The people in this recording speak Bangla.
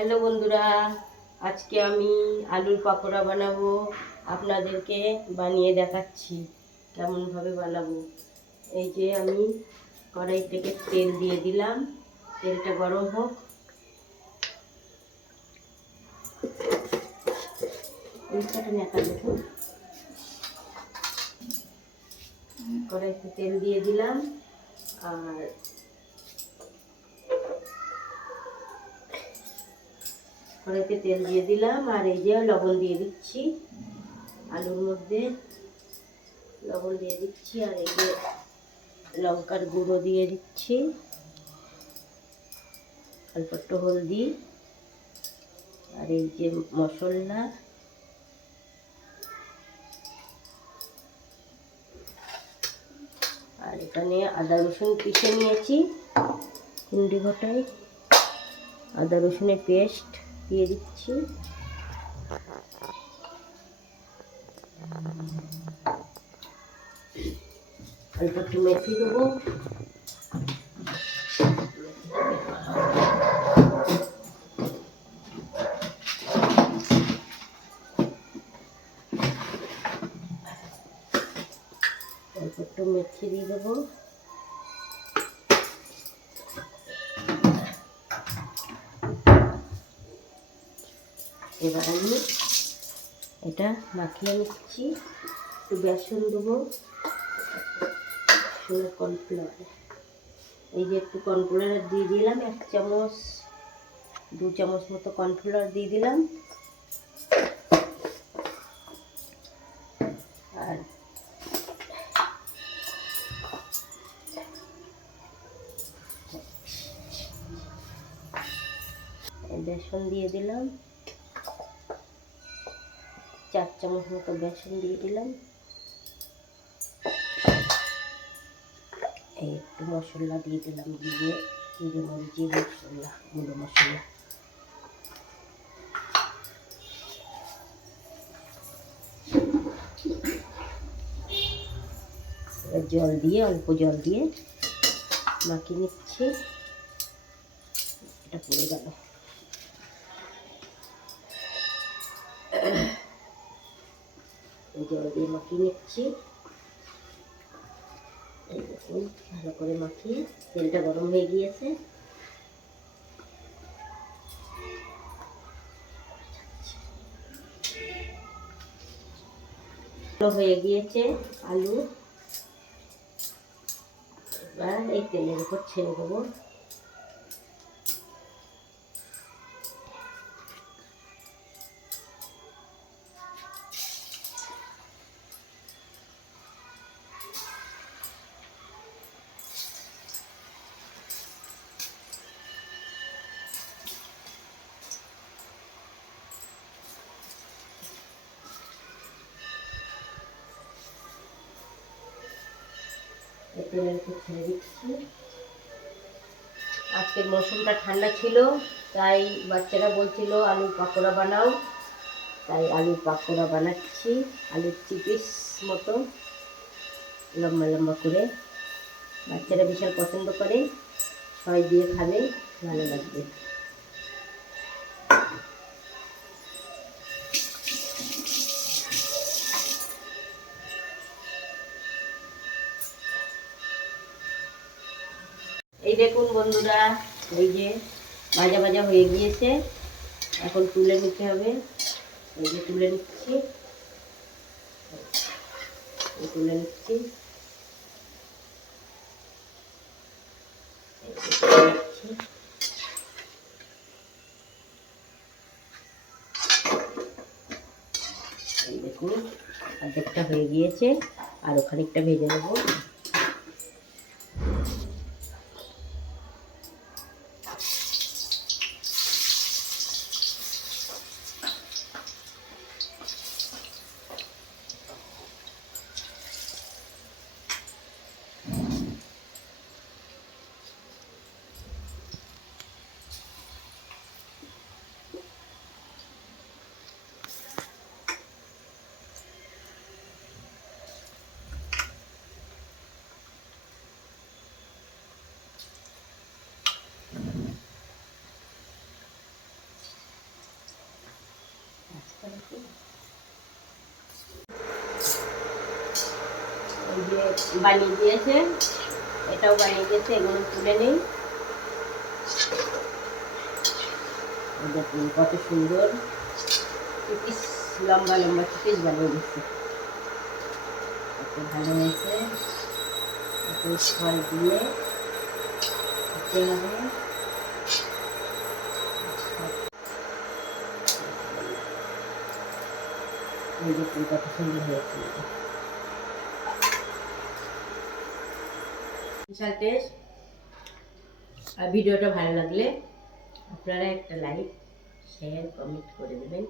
হ্যালো বন্ধুরা, আজকে আমি আলুর পাকোড়া বানাবো। আপনাদেরকে বানিয়ে দেখাচ্ছি কেমনভাবে বানাবো। এই যে আমি কড়াই থেকে তেল দিয়ে দিলাম, তেলটা গরম হোক। কড়াইতে তেল দিয়ে দিলাম আর কড়াইতে তেল দিয়ে দিলাম আর এই যে লবণ দিয়ে দিচ্ছি, আলুর মধ্যে লবণ দিয়ে দিচ্ছি আর এই যে লঙ্কার গুঁড়ো দিয়ে দিচ্ছি, অল্প একটু হলদি আর এই যে মশলা, আর এখানে আদা রসুন পিষে নিয়েছি কুন্ডি ঘটায়, আদা রসুনের পেস্ট দিয়ে দিচ্ছি, অল্প একটু মেথি দেবো, অল্প একটু মেথি দিয়ে দেবো। এবার আমি এটা মাখিয়ে নিচ্ছি, একটু বেসন দেবো, কর্নফ্লাওয়ার, এই যে একটু কর্নফ্লাওয়ার দিয়ে দিলাম, 1 চামচ 2 চামচ মতো কর্নফ্লাওয়ার দিয়ে দিলাম। আর বেসন দিয়ে দিলাম, 4 চামচ মতো বেসন দিয়ে দিলাম। এই একটু মশলা দিয়ে দিলাম, জিরে মরিচের মশলা, গুঁড়ো মশলা। জল দিয়ে, অল্প জল দিয়ে মাখিয়ে নিচ্ছি। এটা পড়ে গেল। জল দিয়ে মাখিয়ে নিচ্ছি। এই দেখুন, ভালো করে মাখিয়ে, তেলটা গরম হয়ে গিয়েছে। হয়ে গিয়েছে আলু, এবার এই তেলের উপর ছেড়ে দেবো। তেলের উপর ছেড়ে দিচ্ছি। আজকের মৌসুমটা ঠান্ডা ছিল, তাই বাচ্চারা বলছিল আলুর পাকোড়া বানাও, তাই আলুর পাকোড়া বানাচ্ছি। আলুর চিপিস মতো লম্বা লম্বা করে, বাচ্চারা বিশাল পছন্দ করে, সবাই দিয়ে খাবে, ভালো লাগবে। এই দেখুন বন্ধুরা, এই যে ভাজা ভাজা হয়ে গিয়েছে, এখন তুলে নিতে হবে। এই যে তুলে নিচ্ছি, তুলে নিচ্ছি। এই দেখুন, অর্ধেকটা হয়ে গিয়েছে, আরও খানিকটা ভেজে নেবো। দিয়ে বানিয়ে দিয়েছে, এটাও বানিয়ে দিয়েছে। এগুলো তুলে নিই। দেখুন কত সুন্দর কুকিজ, লম্বা লম্বা কুকিজ বানিয়ে দিচ্ছে। কত ভালো হয়েছে। একটু ফল দিয়ে দিতে হবে। এই দেখুন কত সুন্দর হয়েছে। বিশাল টেস্ট। আর ভিডিওটা ভালো লাগলে আপনারা একটা লাইক, শেয়ার, কমেন্ট করে দেবেন।